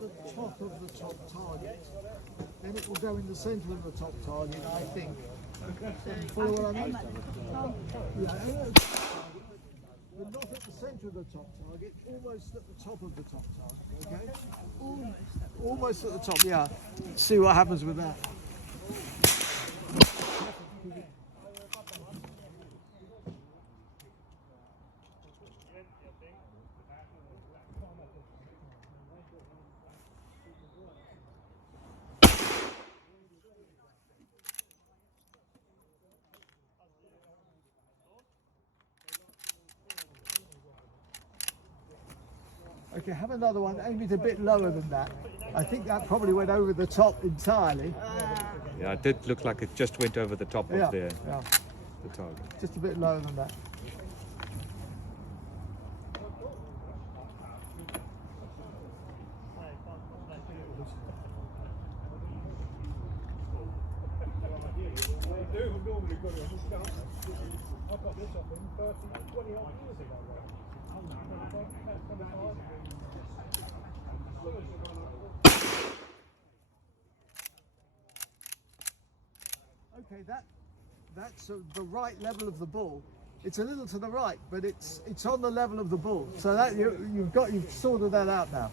the top of the top target, then it will go in the centre of the top target, I think. Follow what I mean? Yeah, but not at the centre of the top target, almost at the top of the top target, okay? Almost at the top, yeah. See what happens with that. Okay, have another one, aim it a bit lower than that. I think that probably went over the top entirely. Yeah, it did look like it just went over the top of the target. Just a bit lower than that. Okay, that's the right level of the ball. It's a little to the right, but it's on the level of the ball. So that you've sorted that out now.